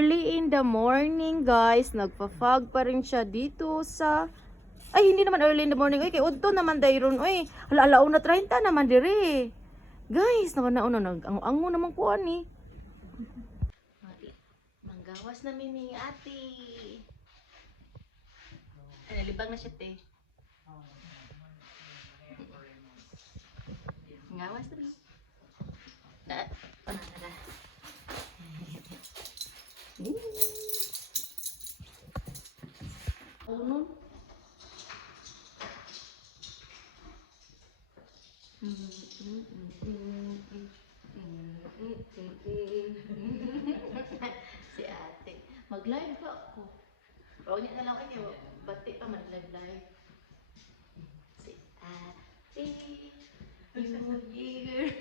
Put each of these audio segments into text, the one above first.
Early in the morning, guys. Nagpa-fog pa rin siya dito sa... Ay, hindi naman early in the morning. Uy, kay Udto naman dayron. Uy, alauna 30 naman dire. Guys, naman ang naman ko ani. Manggawas na mimi ate. Ay, nalibang na siya, te. Ngawas na. Ano na. Unun. Si ate. Mag-live pa ako. Huwag niya na lang kayo. Bati pa mag-live. Si ate. New Year.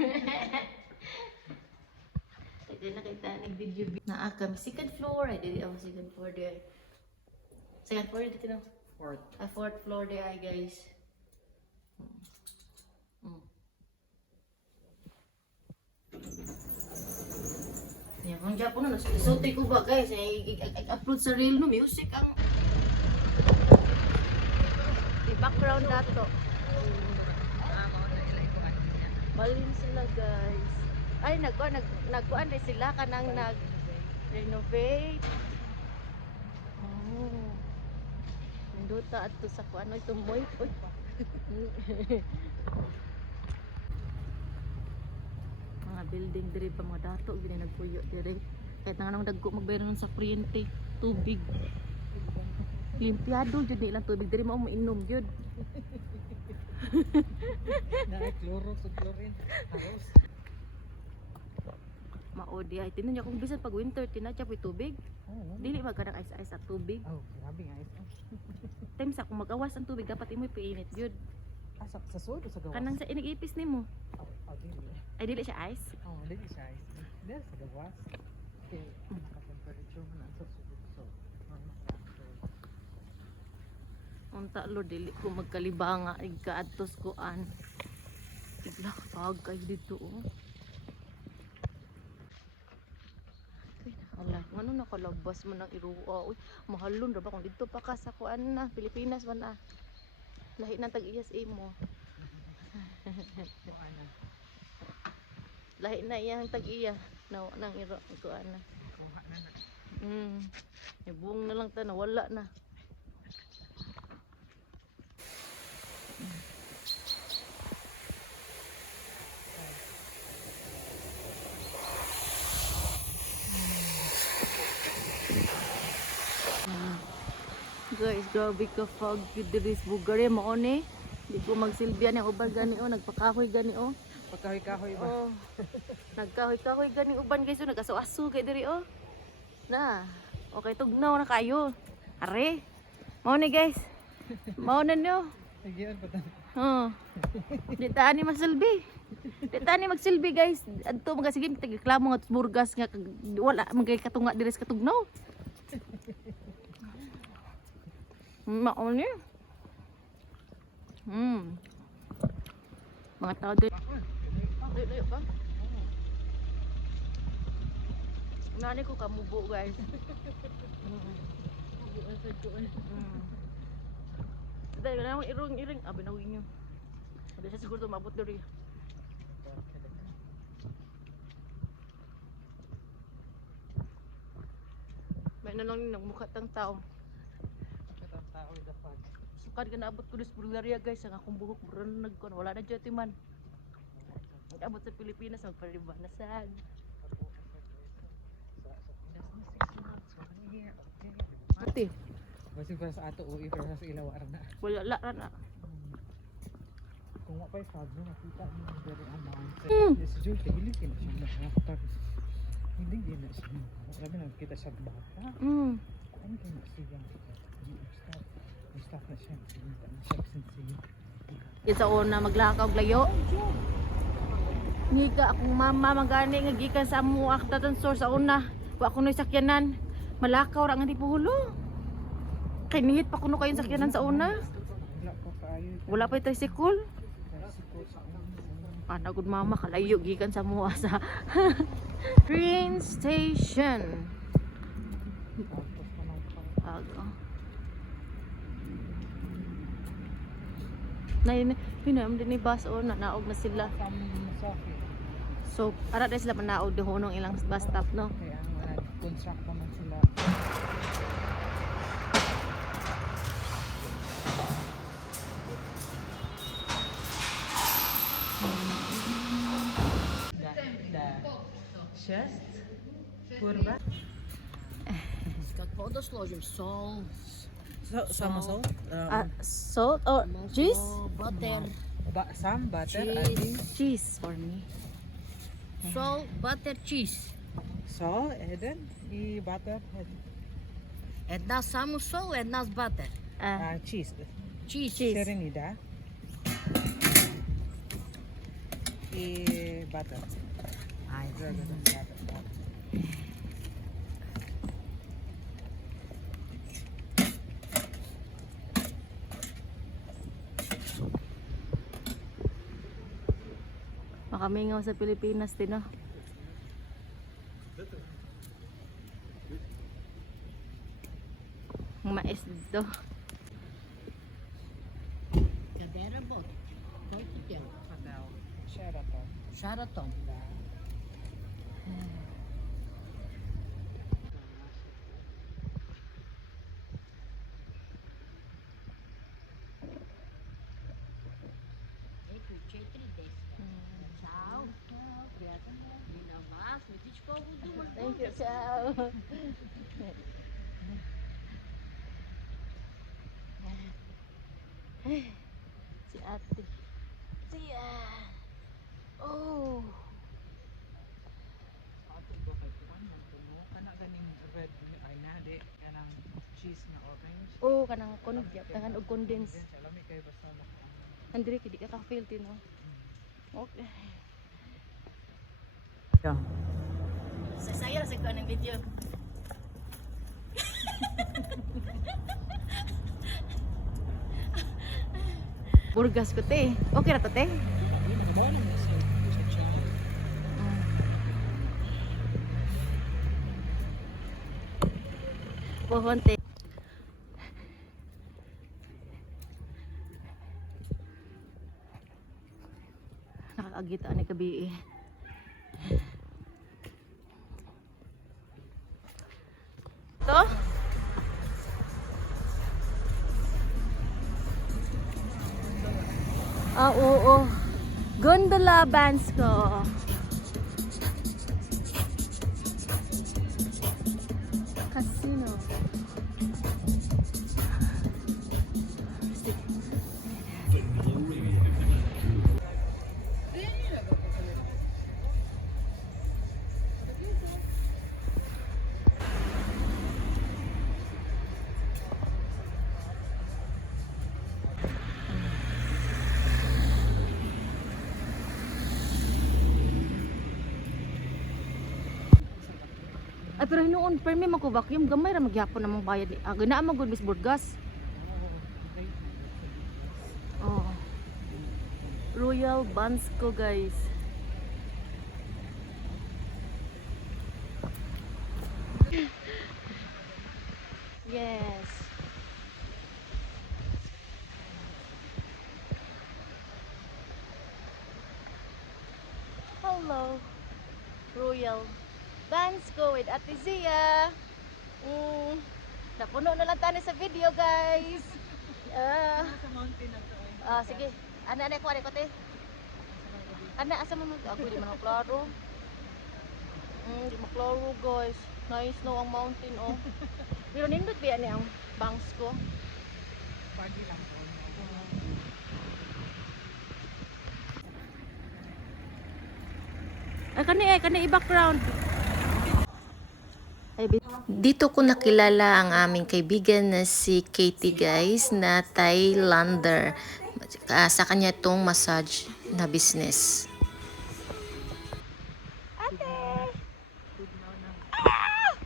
Kaya nakita nag-video. Naakam. Second floor. Ay, dili ako second floor there. Second floor dito na. Fourth floor there, guys. Yan, ang Japon na, nasusotoy ko ba guys, i-upload sa reel no, music ang background dato. Balin sila guys. Ay, nagkuan rin sila kanang nag-renovate. Oh. Nandota ato sa kuan ito moy. Mga building dire pa mga dato gini nagpuyo dire. Kahit nang dagko magbayran sa kuryente, tubig. Limpiado jud nilang tubig dire mao mainom jud. Na kloro sa chlorine. Haros. Mao di ay tinan niya kung bisan pag winter tinatya poy tubig. Dili magkanang ice-ice sa tubig. Oh, grabe nga ito. Time sa kung magawas ang tubig dapat imoy painit jud. Sa sud o sa gawas? Kanang sa inigipis nimo. Oh, dili. Ay dili siya ice. Oh, dili siya. Dili sa gawas. Okay, naka-temperature mo na sa sud. So, Unta lo dili ko magkalibanga igkaadtos kuan. Igla pag kay dito oh. Ala, ngano nakalabas man ang iruwa. Uy, mahalon ra ba kung dito pa ka sa kuan na Pilipinas man ah. Lahi na tag ESA mo. Lahi na iyang tag iya. Nang iro kuan na. kuha na na. Ibung na lang ta na wala na. Guys, grabe ka fog diri sa Bulgaria mao ni. Di ko magsilbihan ang uban gani oh, nagpakahoy gani oh. Pagkahoy-kahoy ba? Oh. Nagkahoy-kahoy gani uban guys, oh, nagaso-aso kay diri oh. Na. Okay, tugnaw na kayo. Are. Mao ni guys. Mao na nyo. Nagyan pa ta. Oh. Di taan ni masilbi. Di taan ni magsilbi guys. Adto mga sige tagreklamo nga burgas nga wala magay katunga diri sa katugnaw. Mao ni. Mga tao din. Layo pa. Nani ko kamubo guys. Dahil na irong-iring. Binawin nyo. Hindi siya siguro tumabot diri. May na lang nagmukha tang tao. Tao ida pag. Sukad ka naabot ko sa Bulgaria guys. Ang akong buhok buron nagkon. Wala na dyan man. Nag-abot sa Pilipinas. Magpalibanasag. Ate. Kasi para sa ato uwi para sa ilaw arna. Wala na. Kung wapay sabi nakita mo diri ang mindset. Yes, Jules, hindi kina siya nakakita. Hindi na siya. Sabi na kita sa bata. Ano kina siya? Stop na siya. Kita una maglakaw layo. Ngiga akong mama magani nga gikan sa amo akdatan source sa una. Wa kunoy sakyanan. Malakaw ra nga di puhulo. Kay nihit pa kuno kayo sakyanan sa una. Wala pa tricycle. Panagod mama kalayo gikan sa mua sa train station. bag. Oh. Na hinam din ni bus o naog na sila. From Sophie. So, ara na sila manaog di hunong ilang bus stop, no? Kaya ang construct pa man sila. Chest, kurwa. Как воду сложим, сол, Sama salt, Salt or cheese? butter, some butter, Cheese. adding Cheese for me. сол, butter, cheese. salt, and then butter, Една само сол, една с butter. cheese. Cheese. Serenida. Butter. Ай, Butter. Makamingaw sa Pilipinas din, no? Mais dito. Cadera bot. Който тя. Sheraton. Шаратон. Ето и 4-10. Чао. И на вас. Видиш колко думаш. Thank you, ciao. Si ate. Siya. Oh. Ato ba kay kuan man tumo kana ganing red ay na di kanang cheese na orange. Oh, kanang kanang og condense. Then sa lami kay basta na. Andre kidi ka ka-filter, no? Okay. Saya sa kanang video. Burgas ko te. Okay ra to te? Ba na mo sa siya. Pohon te. Nakakagita ni kabi eh. To? Oo. Gondola bands ko. Casino. Ay, pero hinuon, permi mako vacuum, gamay ra magyapon namang bayad ni. Gana man gud Miss Burgas. Oh. Royal buns ko, guys. Yes. Hello. Royal buns ko with Ate Zia. Napuno na lang tayo sa video, guys. Sa mountain na to. Sige. Ana ko te. Ana asa mo ako di man klaro. Di maklaro, guys. Nice no ang mountain, oh. Pero nindot ba ni ang bangs ko? Pagi lang po. Kani i-background. Dito ko nakilala ang aming kaibigan na si Katie, guys, na Thailander. Sa kanya itong massage na business.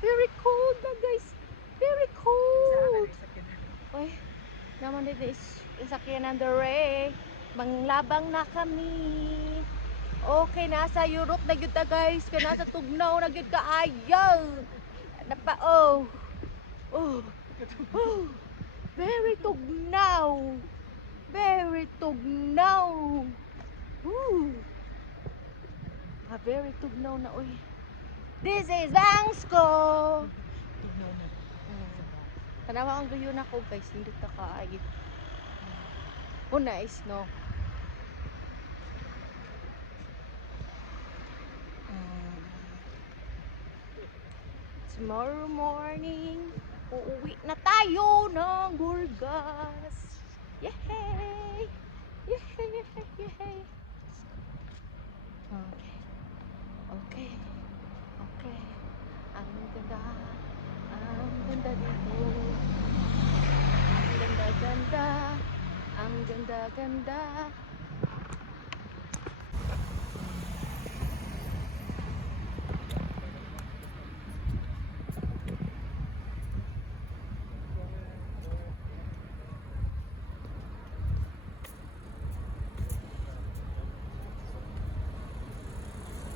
Very cold na, guys. Very cold. Uy, naman dito is sakyan ng dere. Manglabang na kami. Okay, nasa Europe na gyud ta, guys. Kaya nasa Tugnaw na gyud ka ayaw. Napa oh. Very tugnaw. Very tugnaw. Woo. Very tugnaw na oy. This is Bangsko. Tanawa ang gayon ako guys, hindi ta kaay. Oh nice no. Tomorrow morning, uuwi na tayo ng Burgas. Yay! Yay! Yay! Okay. Okay. Okay. Ang ganda. Ang ganda dito. Ang ganda-ganda. Ang ganda-ganda.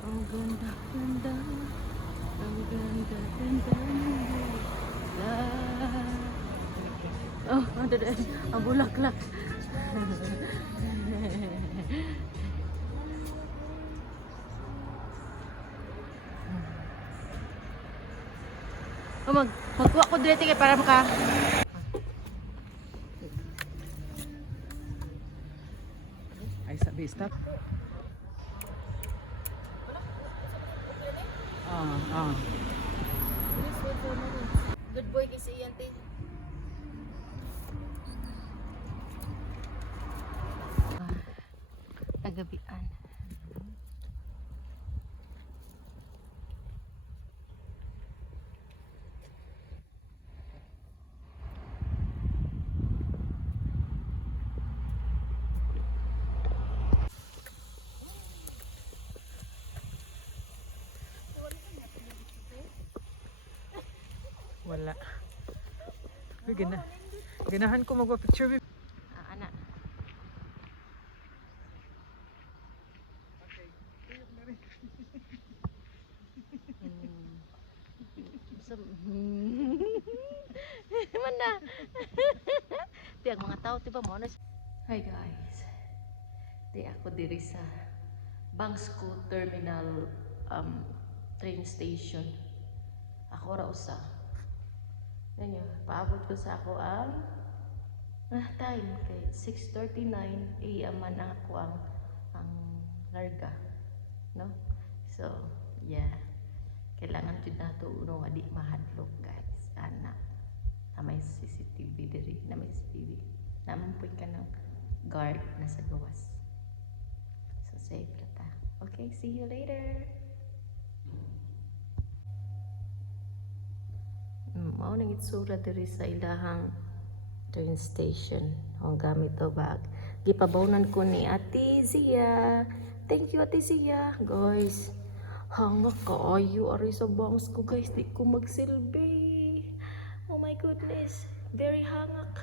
Ang ganda-ganda. Ang ganda-ganda. Oh, ada ang bulaklak. Oh, magkuha ko dito kay para maka Ay, sabi, stop. Good boy kasi yan te. Tagabian. Wala. Uy, ganahan ko magpa-picture. Anak. Mana? Tiang mga tao tiba mo na. Hi guys. Di ako diri sa Bangsko Terminal train station. Ako ra usa. Ganyo, paabot ko sa ako ang time kay 6:39 AM man ako ang larga, no? So, yeah. Kailangan jud nato uno nga di mahadlok, guys. Ana. Na may CCTV diri, na may CCTV. Naman po ka ng guard na sa gawas. So, safe na ta. Okay, see you later. Mao nang itsura diri sa ilahang train station. Ang gamit o bag. Gipabawnan ko ni Ate Zia. Thank you Ate Zia. Guys, hanga kaayo ari sa bangs ko guys. Di ko magsilbi. Oh my goodness. Very hangak.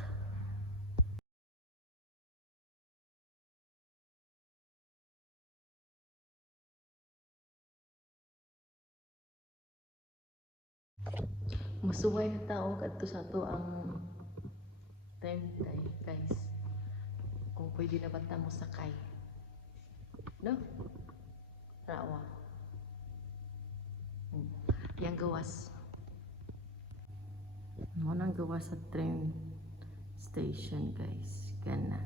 Masuway na tao kadto sa to ang time guys. Kung pwede na bata mo sakay. No? Rawa. Yang gawas. Mo nang gawas sa train station guys. Kana.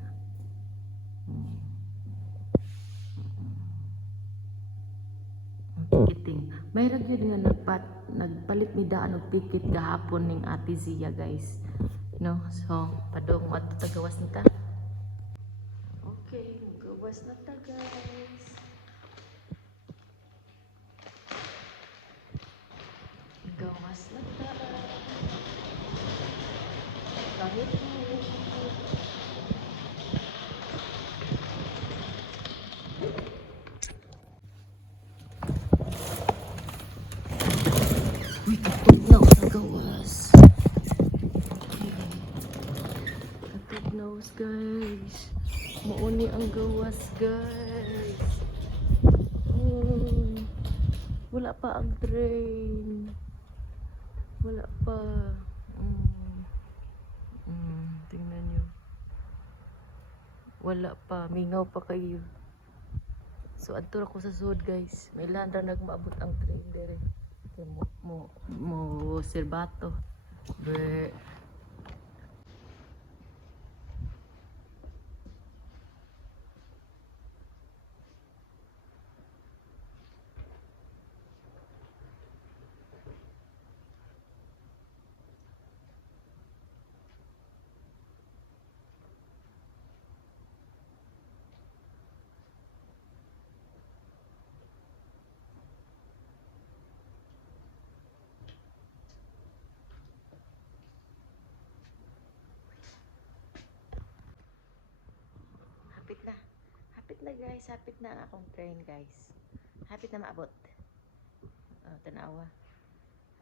Ticketing. Mayroon yun nga nagpalit mi daan og ticket gahapon ning Ate Zia guys. No? So, padong ato tagawas na ta. Okay, gawas na ta guys. Gawas na ta. Kahit uy, katugnaw sa gawas. Katugnaw guys. Mauni ang gawas guys. Wala pa ang train. Wala pa. Tingnan nyo. Wala pa. Mingaw pa kayo. So, adto ako sa sud guys. May landa nagmaabot ang train dire. Kaya mo serbato. Bre. Hapit na. Hapit na guys. Hapit na ang akong train guys. Hapit na maabot. Tanawa.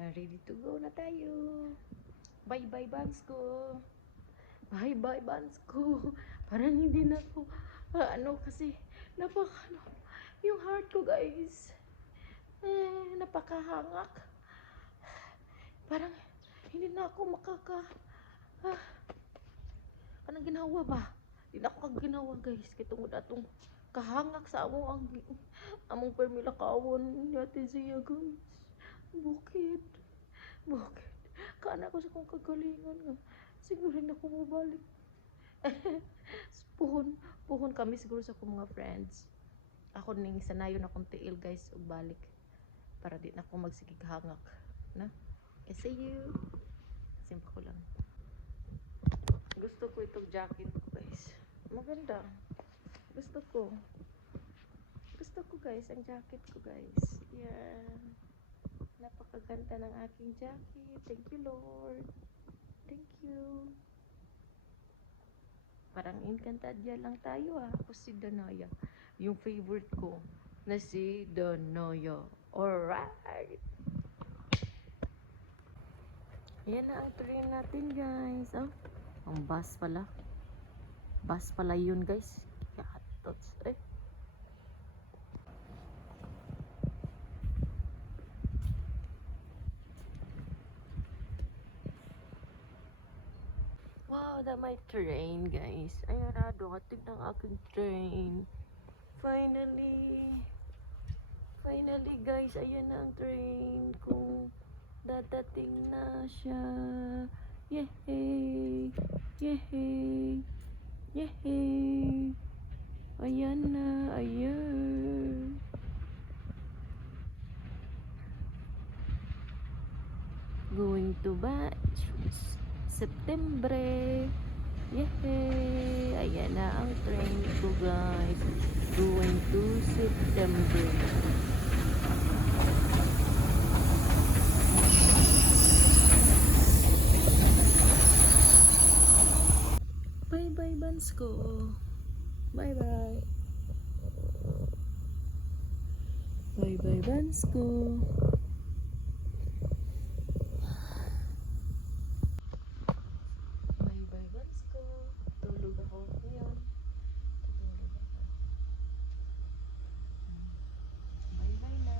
Ready to go na tayo. Bye bye bands ko. Bye bye bands ko. Parang hindi na ako. Kasi yung heart ko guys. Napakahangak. Parang hindi na ako anong ginawa ba? Hindi na ako ginawa guys. Kaya tungod atong kahangak sa among permila kaawon yate siya guys. Bukid. Kana ko sa kong kagalingan nga. Siguro na ako mabalik. Puhon kami siguro sa akong mga friends. Ako ning sanayon akong tiil guys ug balik. Para di na ako magsige kahangak. Na? See you. Simpa ko lang. Gusto ko itong jacket ko guys. Maganda. Gusto ko guys ang jacket ko guys. Yan. Napakaganda ng aking jacket. Thank you Lord. Thank you. Parang Encantadia lang tayo Ako si Danaya. Yung favorite ko na si Danaya. Alright. Yan na ang train natin guys. Ang bus pala. Bus pala yun guys. Katots. Wow, that my train guys. Ayan na, dumating ng aking train. Finally guys, ayan na ang train ko. Dadating na siya. Yehey! Ayan na, ayan. Going to batch September. Yehey! Ayan na ang train ko guys. Going to September. Bye bye bands ko. Bye bye. Bye bye bands ko. Bye bye bands ko. Tulog ako ngayon. Tutulog ako. Bye bye na.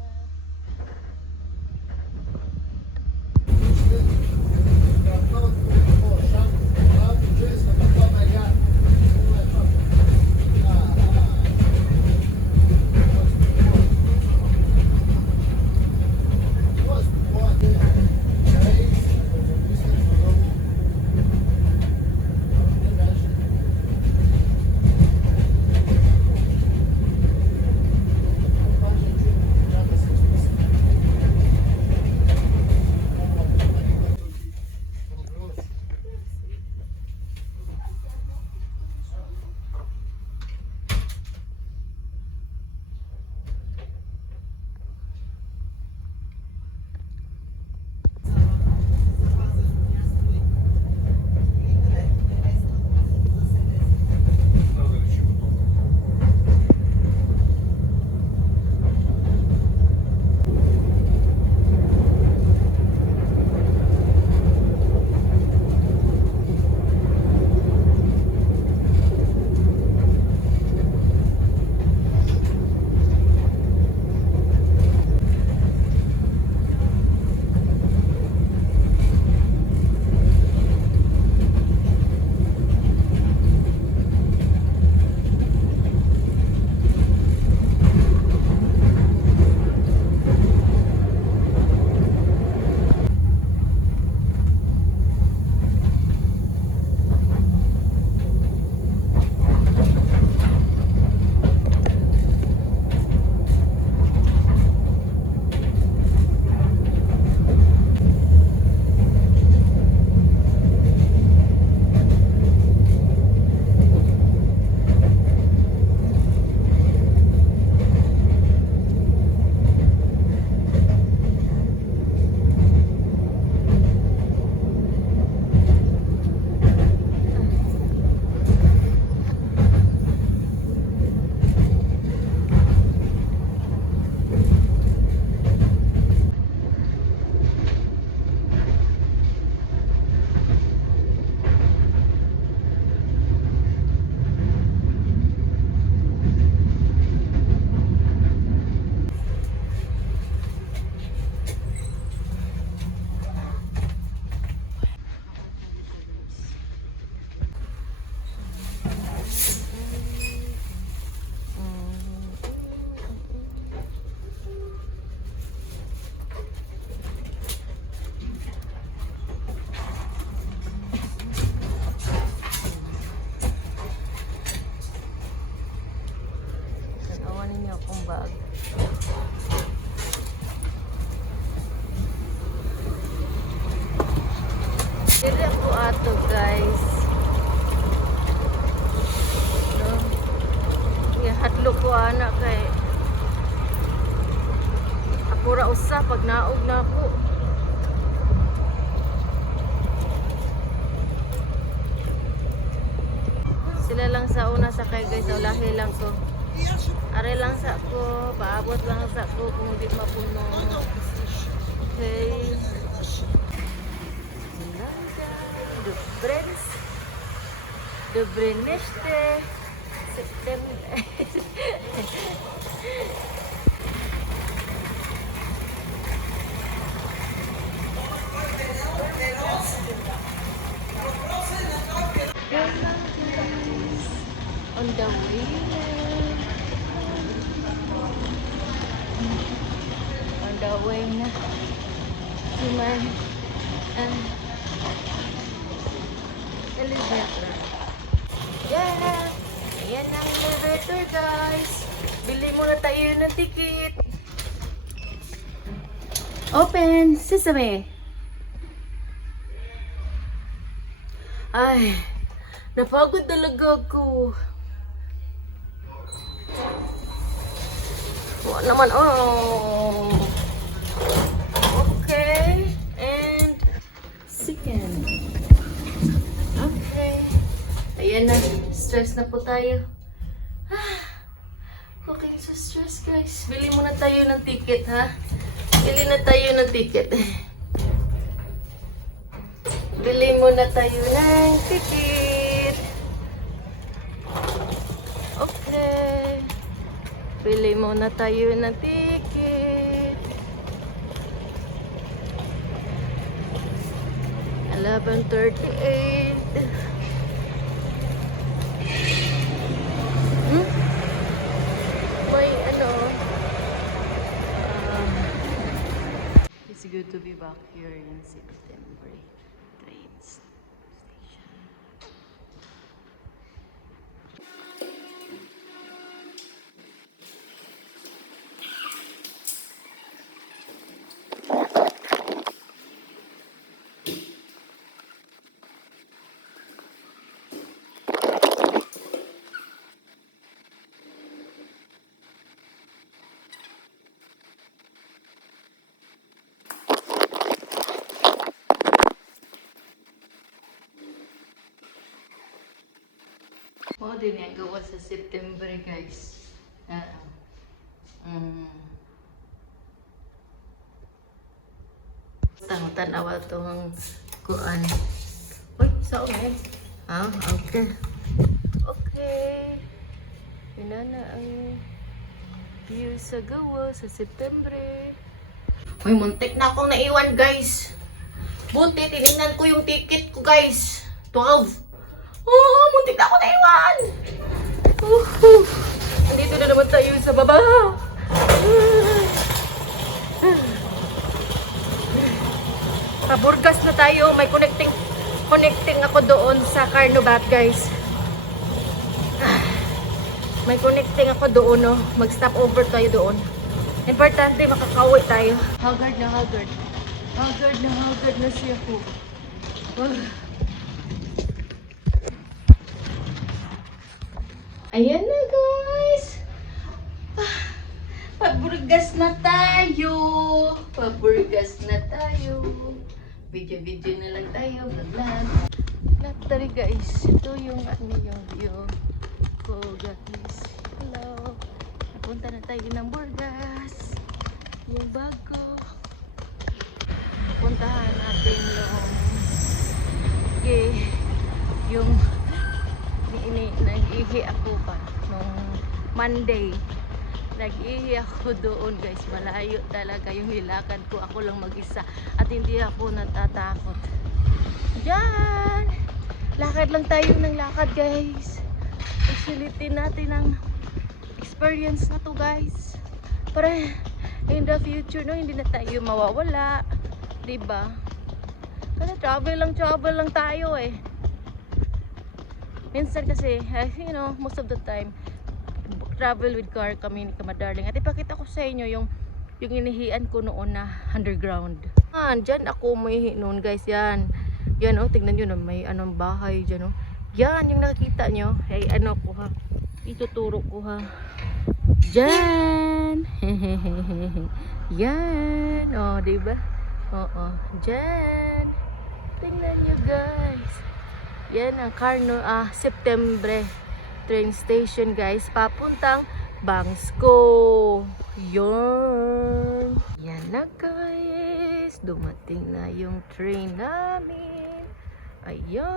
Dili ako ato guys. No. Hadlo ko ana kay ako ra usa pag naog na ako. Sila lang sa una sakay guys, lahi lang ko. Are lang sa ko, paabot lang sa ko kung di mapuno. Okay. The Prince, the Breneste, September. On the way. On the way na. Human and elevator. Yeah! Ayan ang elevator guys. Bili muna tayo ng ticket. Open! Sesame! Ay, napagod talaga ako. Wala naman, oh. Okay, and second. Okay. Ayan na, stress na po tayo. Okay, so stress guys. Bili muna tayo ng ticket, ha? Bili na tayo ng ticket. Bili muna tayo ng ticket. Okay. Bili muna tayo ng ticket. 11:38. May ano. It's good to be back here in September train station. Mo din yung gawa sa September guys. Tanawa itong kuan. Uy, saan eh? Okay. Okay. Yun na ang view sa gawa sa September. Uy, muntik na akong naiwan guys. Buti, tinignan ko yung ticket ko guys. 12. Oh, muntik na ako naiwan! Nandito na naman tayo sa baba. Paburgas na tayo. May connecting ako doon sa Carnobat, guys. May connecting ako doon, no. Mag-stop over tayo doon. Importante, makakauwi tayo. Haggard na haggard. Haggard na siya ko. Ayan na guys. Paburgas na tayo. Paburgas na tayo. Video na lang tayo. Vlog. Tari guys. Ito yung yung view ko guys. Hello. Napunta na tayo ng Burgas. Yung bago. Puntahan natin yung nag-ihi ako pa nung Monday. Nag-ihi ako doon guys. Malayo talaga yung nilakad ko. Ako lang mag-isa at hindi ako natatakot. Diyan! Lakad lang tayo ng lakad guys. Facility natin ang experience na to guys. Para in the future no, hindi na tayo mawawala. Diba? Kasi travel lang tayo eh. Minsan kasi, you know, most of the time, travel with car kami ni Kamadarling. At ipakita ko sa inyo yung inihian ko noon na underground. Diyan ako umihi noon guys, yan. Yan oh, tingnan nyo na may anong bahay dyan oh. Yan yung nakikita nyo. Ay ano ko ha. Ituturo ko ha. Dyan. Yan. Oh, diba? Oo. Dyan. Tingnan nyo guys. Yan ang Septembre train station guys. Papuntang Bangsko. Yan. Yan na guys. Dumating na yung train namin. Ayan.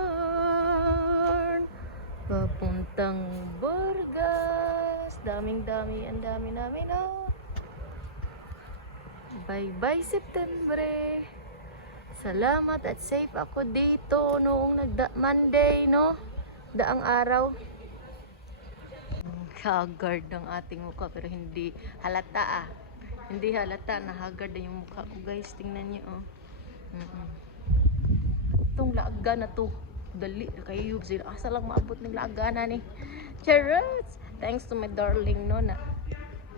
Papuntang Burgas. Daming-dami. Ang dami namin oh. Bye-bye Septembre. Salamat at safe ako dito noong Monday no. Daang araw. Haggard ang ating mukha pero hindi halata Hindi halata na haggard na yung mukha ko guys. Tingnan niyo oh. Itong laaga na to. Dali kayo sila. Asa lang maabot ng laaga na ni. Charot! Thanks to my darling no na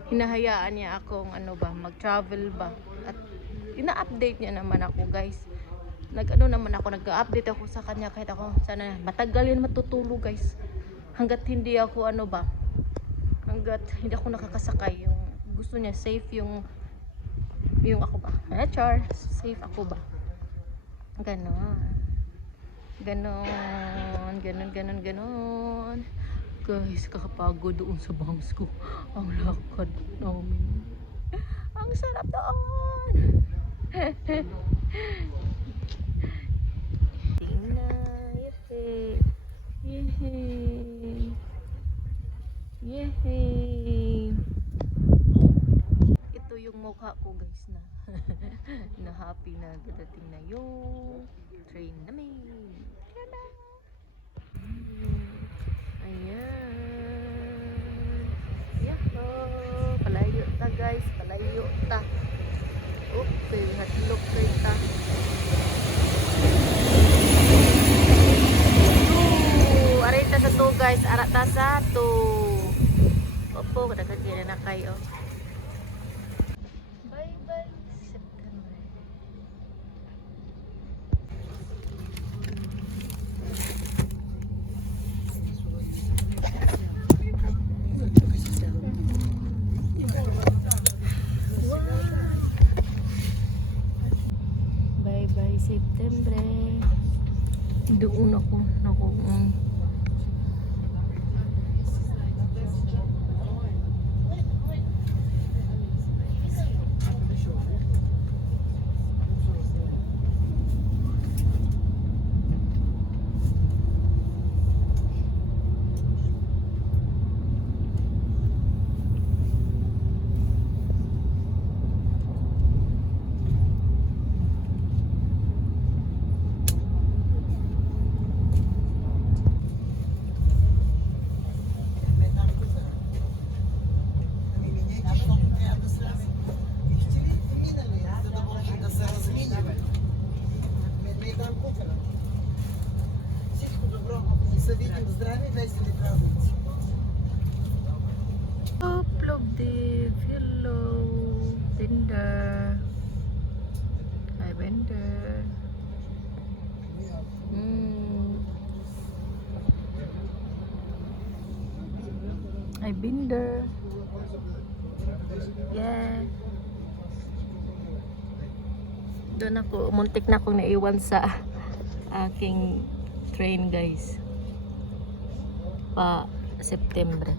hinahayaan niya akong mag-travel ba. At ina-update niya naman ako guys. Nag-update ako sa kanya kahit ako sana matagal yan matutulog guys. Hanggat hindi ako hanggat hindi ako nakakasakay, yung gusto niya safe yung ako ba. Char, safe ako ba. Ganon. Guys, kakapagod doon sa bangs ko. Ang lakad namin. Ang sarap doon. Tingnan. Yehey. Ito yung mukha ko guys na happy na dadating na yung train namin. Ayan. Yako. Palayo ta guys. Palayo ta. Okay. Hatlok kayo ta. Aray ta sa to guys. Arat ta sa to. Opo. Kadagad na kayo. Bye bye September. Bye-bye September. Doon ako. Plovdiv, hello, Binder. Hi Binder. Hi Binder. Yeah. Doon ako, muntik na akong naiwan sa aking train guys. Pa September.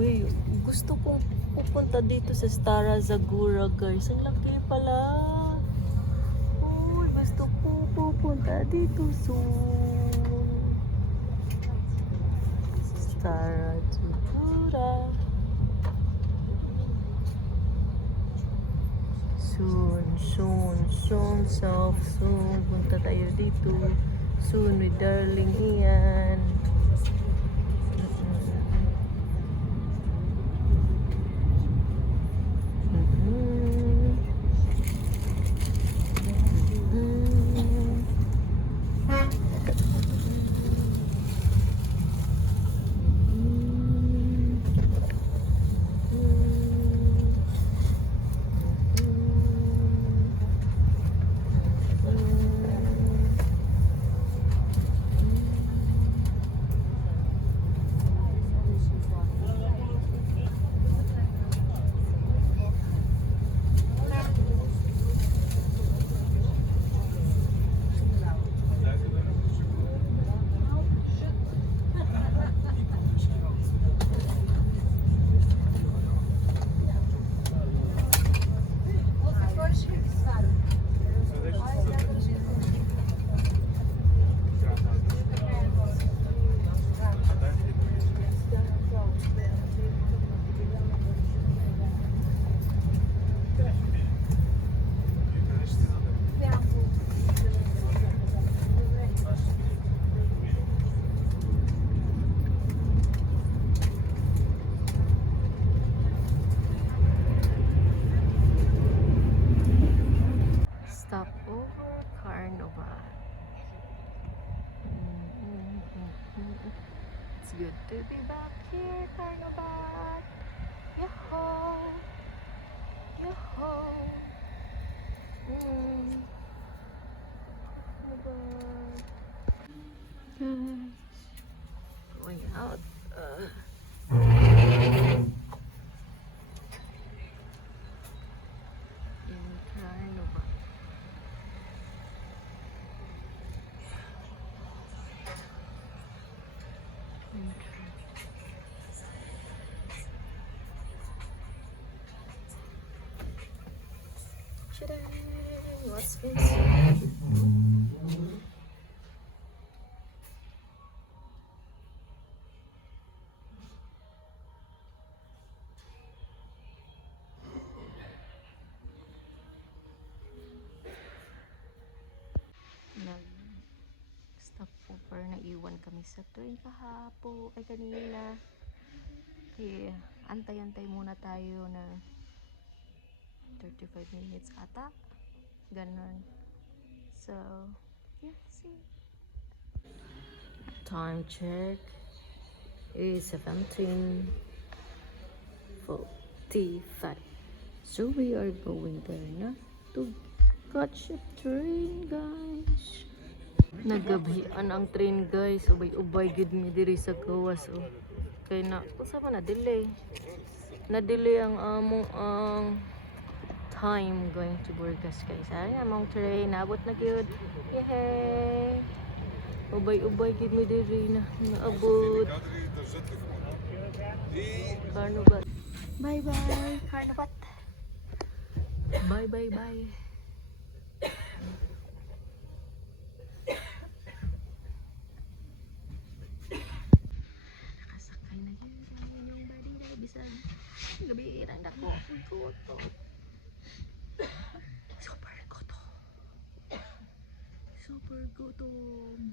Uy, gusto kong pupunta dito sa Stara Zagora, guys. Ang laki pala. Uy, gusto ko pupunta dito soon. Stara Zagora. Soon. Punta tayo dito. Soon with darling Ian. Stopover Carnival. It's good to be back here, Carnival. Yo-ho! Yo-ho! Carnival. Guys, going out. In Carnival. What's inside? Nag-stopover na iwan kami sa train kahapon ay kanina. Kaya antay-antay muna tayo na 35 minutes ata. Ganon. So, yeah, see. Time check is 17:45. So we are going there na to catch a train, guys. Nagabihan ang train, guys. Ubay-ubay gid mi diri sa gawas. Oh. Kay na, usa pa na delay. Na-delay ang among time going to Burgas, guys. Ay, among train naabot na gyud. Yay! Ubay-ubay gid mi diri na naabot. Carnival. Bye-bye, Carnival. Bye. Nakasakay na yun ang inyong body na bisan gabi irang dako. Super gutom.